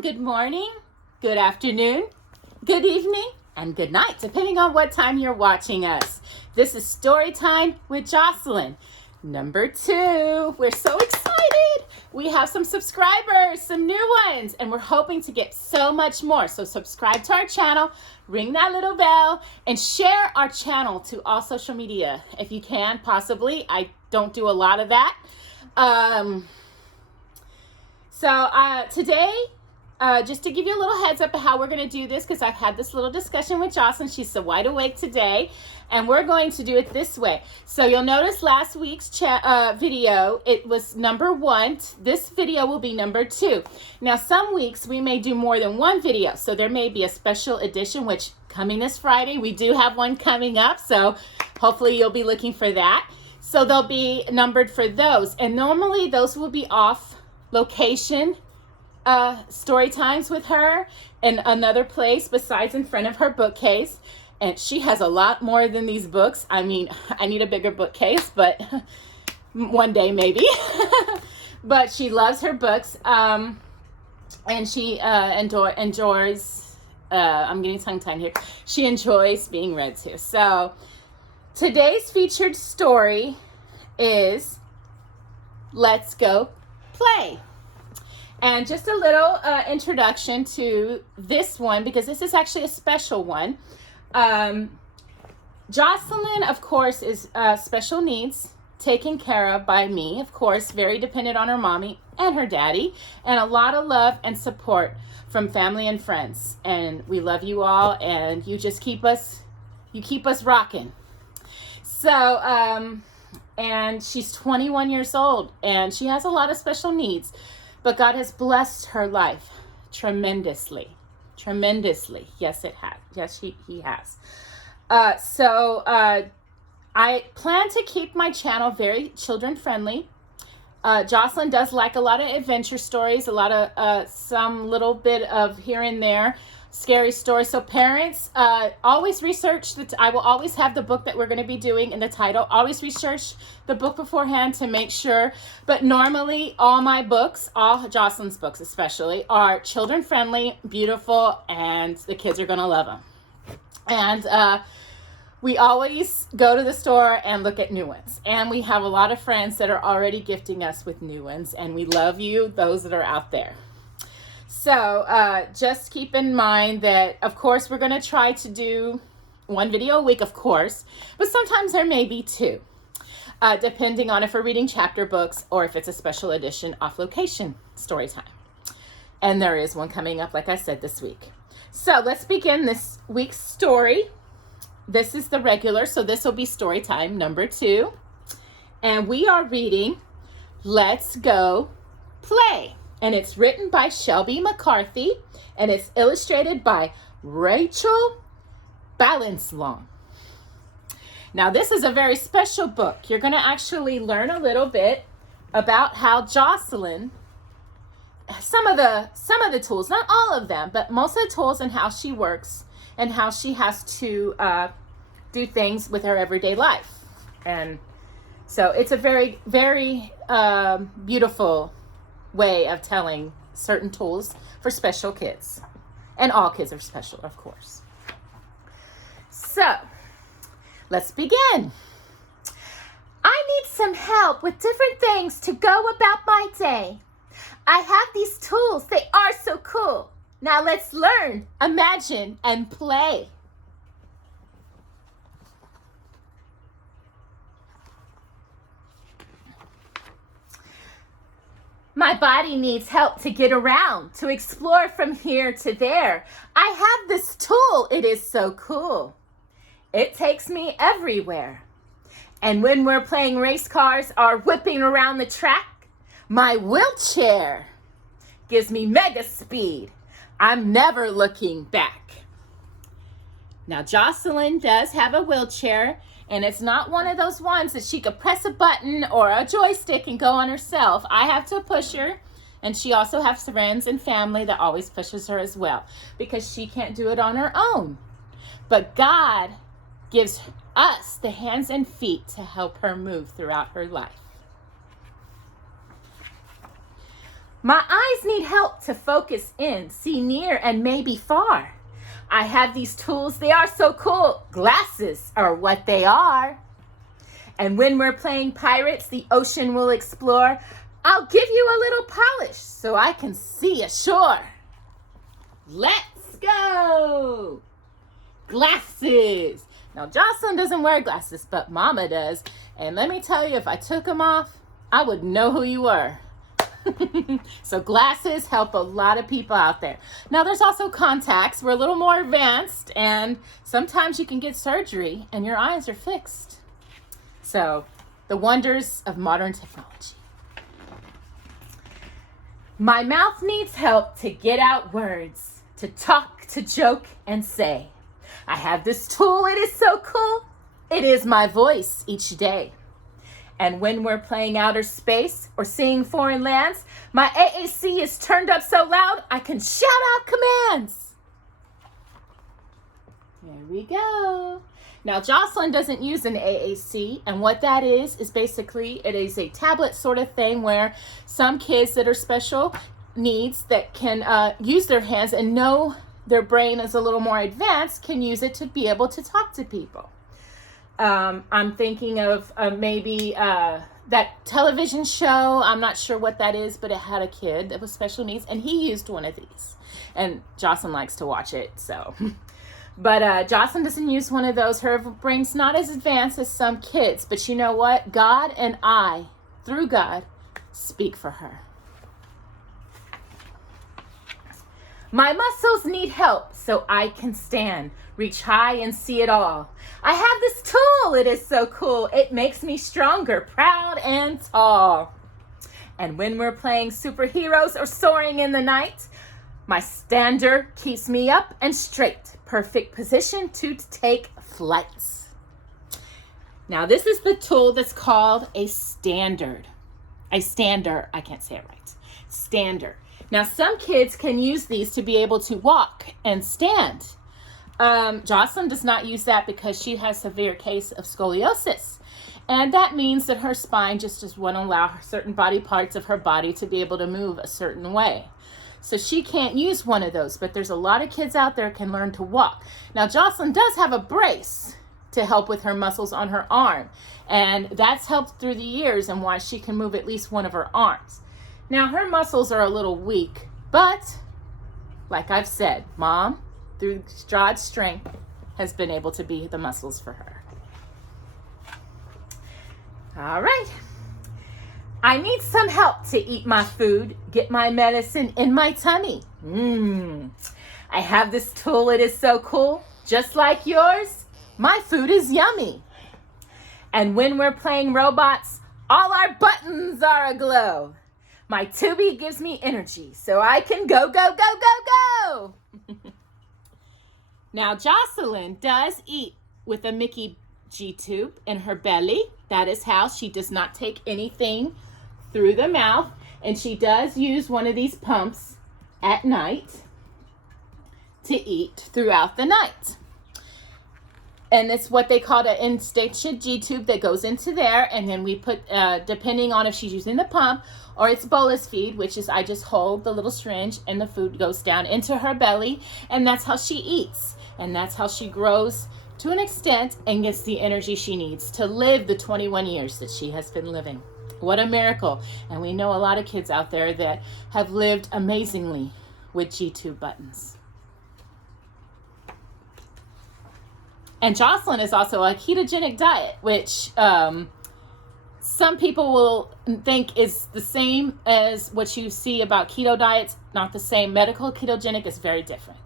and good morning, good afternoon, good evening, and good night, depending on what time you're watching us. This is Storytime with Jocelyn. Number 2. We're so excited. We have some subscribers, some new ones, and we're hoping to get so much more. So subscribe to our channel, ring that little bell, and share our channel to all social media if you can, possibly. I don't do a lot of that. Today, just to give you a little heads up of how we're going to do this, because I've had this little discussion with Jocelyn. She's so wide awake today, and we're going to do it this way. So you'll notice last week's video, it was number 1. This video will be number 2. Now, some weeks we may do more than one video, so there may be a special edition, which coming this Friday, we do have one coming up, so hopefully you'll be looking for that. So they'll be numbered for those, and normally those will be off location story times with her in another place besides in front of her bookcase. And she has a lot more than these books. I mean, I need a bigger bookcase, but one day maybe. But she loves her books, and she enjoys, I'm getting tongue-tied here. She enjoys being read to. So today's featured story is Let's Go Play. And just a little introduction to this one, because this is actually a special one. Jocelyn, of course, is special needs, taken care of by me, of course, very dependent on her mommy and her daddy, and a lot of love and support from family and friends. And we love you all, and you just keep us rocking. So, and she's 21 years old, and she has a lot of special needs. But God has blessed her life tremendously. Tremendously. Yes, it has. Yes, he has. I plan to keep my channel very children-friendly. Jocelyn does like a lot of adventure stories, a lot of some little bit of here and there scary stories. So parents, always research I will always have the book that we're going to be doing in the title. Always research the book beforehand to make sure. But normally all my books, all Jocelyn's books especially, are children friendly, beautiful, and the kids are going to love them. And we always go to the store and look at new ones. And we have a lot of friends that are already gifting us with new ones. And we love you, those that are out there. So just keep in mind that, of course, we're going to try to do one video a week, of course, but sometimes there may be 2, depending on if we're reading chapter books or if it's a special edition off-location story time. And there is one coming up, like I said, this week. So let's begin this week's story. This is the regular, so this will be story time number 2. And we are reading Let's Go Play. And it's written by Shelby McCarthy, and it's illustrated by Rachel Batislaong. Now, this is a very special book. You're going to actually learn a little bit about how Jocelyn, some of the tools, not all of them, but most of the tools, and how she works and how she has to do things with her everyday life. And so it's a very, very beautiful way of telling certain tools for special kids. And all kids are special, of course. So, let's begin. I need some help with different things to go about my day. I have these tools. They are so cool. Now let's learn, imagine, and play. My body needs help to get around, to explore from here to there. I have this tool. It is so cool. It takes me everywhere. And when we're playing race cars or whipping around the track, my wheelchair gives me mega speed. I'm never looking back. Now, Jocelyn does have a wheelchair, and it's not one of those ones that she could press a button or a joystick and go on herself. I have to push her, and she also has friends and family that always pushes her as well, because she can't do it on her own. But God gives us the hands and feet to help her move throughout her life. My eyes need help to focus in, see near and maybe far. I have these tools, they are so cool. Glasses are what they are. And when we're playing pirates, the ocean will explore. I'll give you a little polish so I can see ashore. Let's go. Glasses. Now, Jocelyn doesn't wear glasses, but Mama does. And let me tell you, if I took them off, I would know who you were. So glasses help a lot of people out there. Now, there's also contacts. We're a little more advanced, and sometimes you can get surgery and your eyes are fixed. So, the wonders of modern technology. My mouth needs help to get out words, to talk, to joke, and say. I have this tool, it is so cool. It is my voice each day. And when we're playing outer space or seeing foreign lands, my AAC is turned up so loud I can shout out commands. There we go. Now, Jocelyn doesn't use an AAC, and what that is basically, it is a tablet sort of thing where some kids that are special needs that can use their hands and know their brain is a little more advanced can use it to be able to talk to people. I'm thinking of maybe that television show. I'm not sure what that is, but it had a kid that was special needs, and he used one of these. And Jocelyn likes to watch it, so. But Jocelyn doesn't use one of those. Her brain's not as advanced as some kids. But you know what? God and I, through God, speak for her. My muscles need help so I can stand, reach high and see it all. I have this tool, it is so cool. It makes me stronger, proud and tall. And when we're playing superheroes or soaring in the night, my stander keeps me up and straight. Perfect position to take flights. Now this is the tool that's called a standard. A stander, I can't say it right. Stander. Now, some kids can use these to be able to walk and stand. Jocelyn does not use that because she has a severe case of scoliosis. And that means that her spine just won't allow certain body parts of her body to be able to move a certain way. So she can't use one of those, but there's a lot of kids out there can learn to walk. Now, Jocelyn does have a brace to help with her muscles on her arm. And that's helped through the years and why she can move at least one of her arms. Now, her muscles are a little weak, but like I've said, Mom, through God's strength, has been able to be the muscles for her. All right. I need some help to eat my food, get my medicine in my tummy. I have this tool, it is so cool. Just like yours, my food is yummy. And when we're playing robots, all our buttons are aglow. My tubie gives me energy so I can go, go, go, go, go. Now, Jocelyn does eat with a Mickey G tube in her belly. That is how she does not take anything through the mouth. And she does use one of these pumps at night to eat throughout the night. And it's what they call an in-station G tube that goes into there. And then we put, depending on if she's using the pump or it's bolus feed, which is I just hold the little syringe and the food goes down into her belly. And that's how she eats. And that's how she grows to an extent and gets the energy she needs to live the 21 years that she has been living. What a miracle. And we know a lot of kids out there that have lived amazingly with G-tube buttons. And Jocelyn is also a ketogenic diet, which some people will think is the same as what you see about keto diets. Not the same. Medical ketogenic is very different.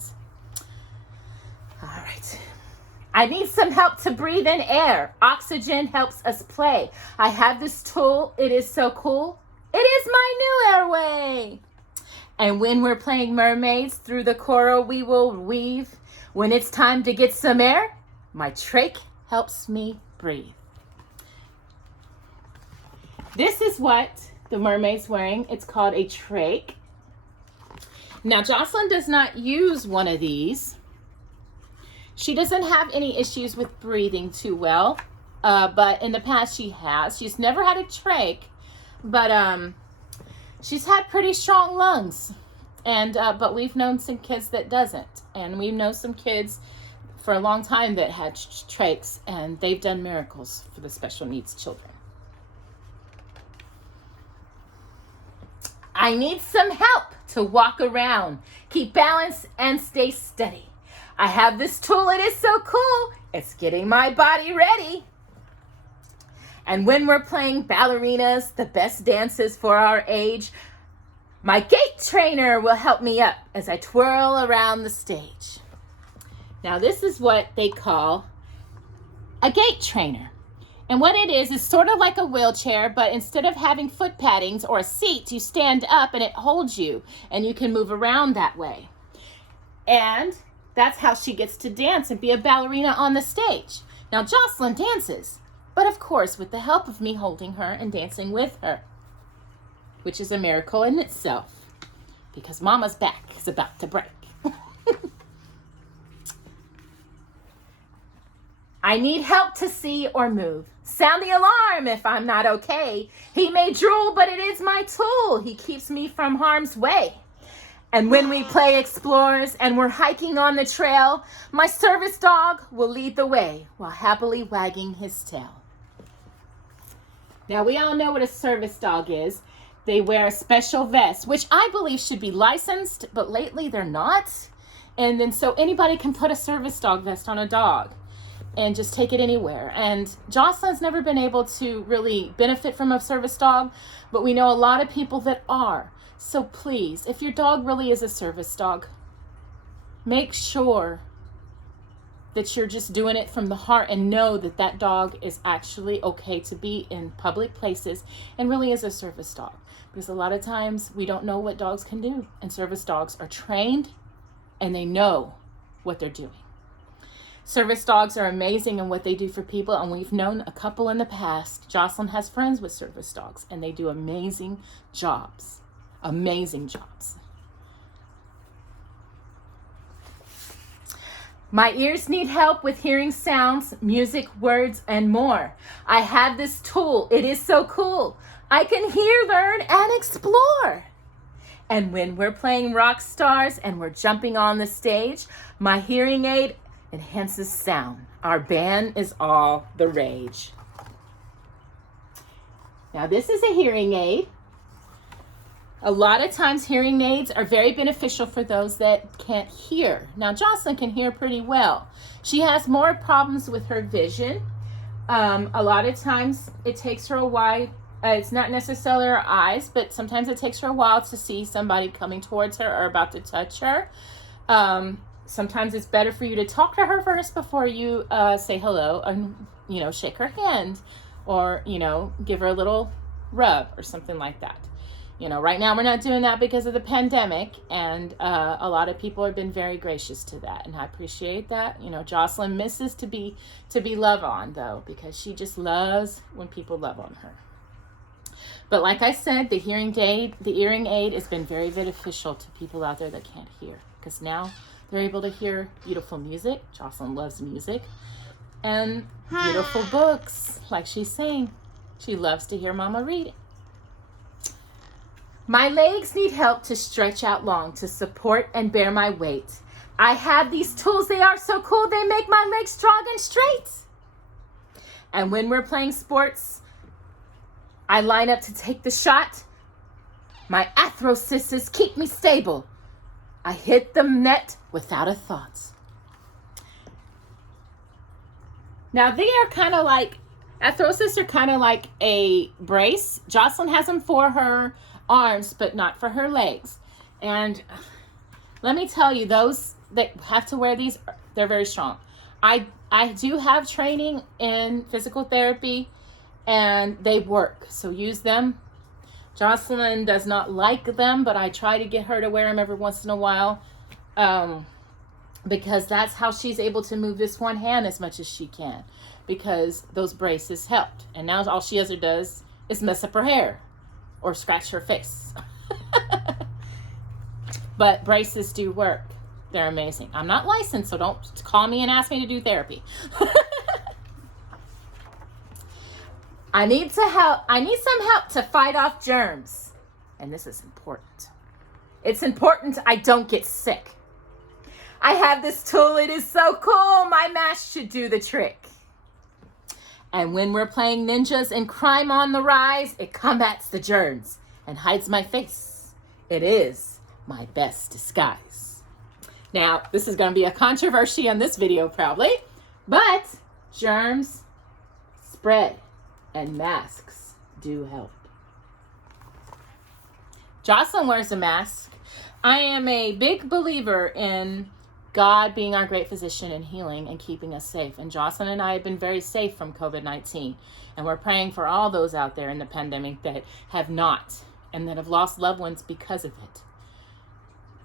All right. I need some help to breathe in air. Oxygen helps us play. I have this tool. It is so cool. It is my new airway. And when we're playing mermaids, through the coral we will weave. When it's time to get some air, my trach helps me breathe. This is what the mermaid's wearing. It's called a trach. Now, Jocelyn does not use one of these. She doesn't have any issues with breathing too well, but in the past she has. She's never had a trach, but she's had pretty strong lungs, and but we've known some kids that doesn't, and we know some kids for a long time that had trachs, and they've done miracles for the special needs children. I need some help to walk around, keep balance, and stay steady. I have this tool, it is so cool, it's getting my body ready. And when we're playing ballerinas, the best dances for our age, my gait trainer will help me up as I twirl around the stage. Now this is what they call a gait trainer. And what it is sort of like a wheelchair, but instead of having foot paddings or a seat, you stand up and it holds you and you can move around that way. And that's how she gets to dance and be a ballerina on the stage. Now Jocelyn dances, but of course with the help of me holding her and dancing with her, which is a miracle in itself because Mama's back is about to break. I need help to see or move. Sound the alarm if I'm not okay. He may drool, but it is my tool. He keeps me from harm's way. And when we play explorers and we're hiking on the trail, my service dog will lead the way while happily wagging his tail. Now we all know what a service dog is. They wear a special vest, which I believe should be licensed, but lately they're not. And then so anybody can put a service dog vest on a dog and just take it anywhere. And Jocelyn's never been able to really benefit from a service dog, but we know a lot of people that are. So please, if your dog really is a service dog, make sure that you're just doing it from the heart and know that that dog is actually okay to be in public places and really is a service dog. Because a lot of times we don't know what dogs can do, and service dogs are trained and they know what they're doing. Service dogs are amazing in what they do for people, and we've known a couple in the past. Jocelyn has friends with service dogs, and they do amazing jobs. Amazing jobs. My ears need help with hearing sounds, music, words, and more. I have this tool. It is so cool. I can hear, learn, and explore. And when we're playing rock stars and we're jumping on the stage, my hearing aid enhances sound. Our band is all the rage. Now this is a hearing aid. A lot of times hearing aids are very beneficial for those that can't hear. Now Jocelyn can hear pretty well. She has more problems with her vision. A lot of times it takes her a while. It's not necessarily her eyes, but sometimes it takes her a while to see somebody coming towards her or about to touch her. Sometimes it's better for you to talk to her first before you say hello and, shake her hand or, give her a little rub or something like that. Right now we're not doing that because of the pandemic, and a lot of people have been very gracious to that, and I appreciate that. Jocelyn misses to be loved on though, because she just loves when people love on her. But like I said, the hearing aid has been very beneficial to people out there that can't hear, because now they're able to hear beautiful music. Jocelyn loves music, and beautiful books, like she's saying. She loves to hear Mama read it. My legs need help to stretch out long to support and bear my weight. I have these tools, they are so cool, they make my legs strong and straight. And when we're playing sports, I line up to take the shot. My arthrosis keep me stable. I hit the net without a thought. Now they are kind of like, arthrosis are kind of like a brace. Jocelyn has them for her arms, but not for her legs. And let me tell you, those that have to wear these, they're very strong. I do have training in physical therapy, and they work, so use them. Jocelyn does not like them, but I try to get her to wear them every once in a while, because that's how she's able to move this one hand as much as she can, because those braces helped. And now all she ever does is mess up her hair or scratch her face. But braces do work. They're amazing. I'm not licensed, so don't call me and ask me to do therapy. I need some help to fight off germs and this is important. It's important I don't get sick. I have this tool. It is so cool. My mask should do the trick. And when we're playing ninjas and crime on the rise, it combats the germs and hides my face. It is my best disguise. Now, this is going to be a controversy on this video probably, but germs spread and masks do help. Jocelyn wears a mask. I am a big believer in God being our great physician and healing and keeping us safe. And Jocelyn and I have been very safe from COVID-19. And we're praying for all those out there in the pandemic that have not and that have lost loved ones because of it.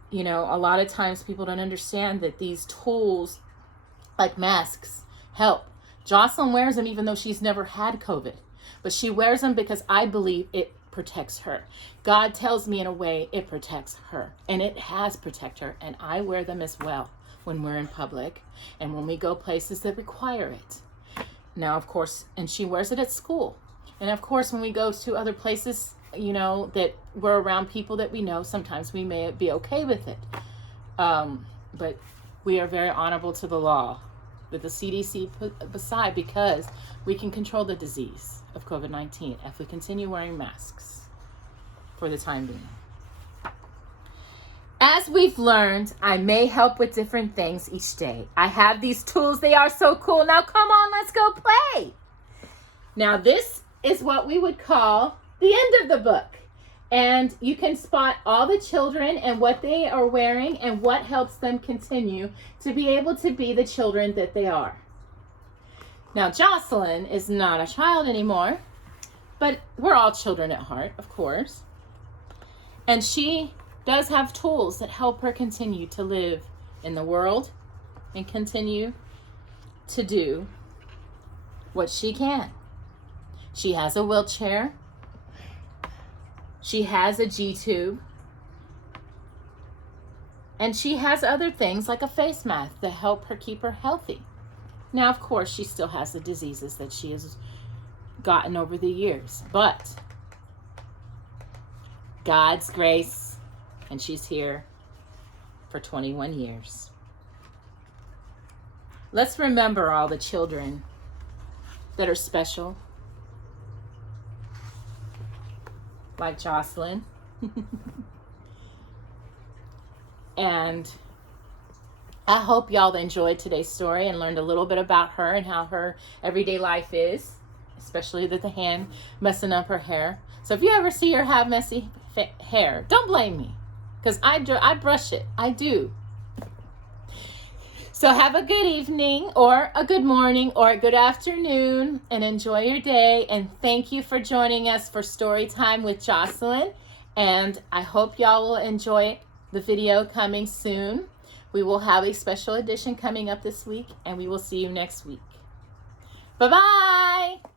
You know, a lot of times people don't understand that these tools like masks help. Jocelyn wears them even though she's never had COVID. But she wears them because I believe it protects her. God tells me in a way it protects her. And it has protected her. And I wear them as well when we're in public and when we go places that require it. Now, of course, and she wears it at school. And of course, when we go to other places, you know, that we're around people that we know, sometimes we may be okay with it. But we are very honorable to the law that the CDC put aside because we can control the disease of COVID-19 if we continue wearing masks for the time being. As we've learned, I may help with different things each day. I have these tools. They are so cool. Now come on, let's go play. Now this is what we would call the end of the book. And you can spot all the children and what they are wearing and what helps them continue to be able to be the children that they are. Now Jocelyn is not a child anymore, but we're all children at heart, of course. And she does have tools that help her continue to live in the world and continue to do what she can. She has a wheelchair. She has a G-tube. And she has other things like a face mask that help her keep her healthy. Now, of course, she still has the diseases that she has gotten over the years, but God's grace, and she's here for 21 years. Let's remember all the children that are special, like Jocelyn. And I hope y'all enjoyed today's story and learned a little bit about her and how her everyday life is, especially with the hand messing up her hair. So if you ever see her have messy hair, don't blame me, because I brush it. I do. So have a good evening or a good morning or a good afternoon and enjoy your day. And thank you for joining us for Storytime with Jocelyn. And I hope y'all will enjoy the video coming soon. We will have a special edition coming up this week, and we will see you next week. Bye-bye.